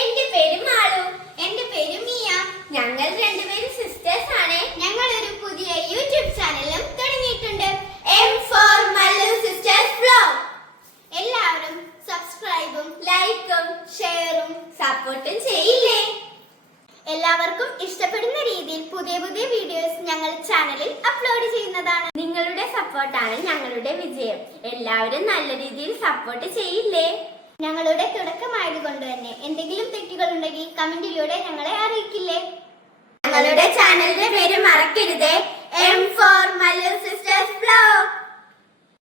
എന്റെ പേര് മാളു. എന്റെ പേര് മിയ. ഞങ്ങൾ രണ്ടുപേരും സിസ്റ്റേഴ്സ് ആണ്. ഞങ്ങൾ ഒരു പുതിയ യൂട്യൂബ് ചാനലും തുടങ്ങിയിട്ടുണ്ട്. M four Mallu Sisters vlog. എല്ലാവരും സബ്സ്ക്രൈബും ലൈക്കും ഷെയറും സപ്പോർട്ടും ചെയ്യില്ലേ? എല്ലാവർക്കും ഇഷ്ടപ്പെടുന്ന രീതിയിൽ പുതിയ പുതിയ വീഡിയോസ് ഞങ്ങൾ ചാനലിൽ അപ്ലോഡ് ചെയ്യുന്നതാണ്. നിങ്ങളുടെ സപ്പോർട്ടാണ് ഞങ്ങളുടെ വിജയം. എല്ലാവരും നല്ല രീതിയിൽ സപ്പോർട്ട് ചെയ്യില്ലേ? ഞങ്ങളുടെ തുടക്കമായതുകൊണ്ട് തന്നെ എന്തെങ്കിലും തെറ്റുകൾ ഉണ്ടെങ്കിൽ കമന്റിലൂടെ ഞങ്ങളെ അറിയിക്കില്ലേ? ഞങ്ങളുടെ ചാനലിന്റെ പേര് മറക്കരുത്. എം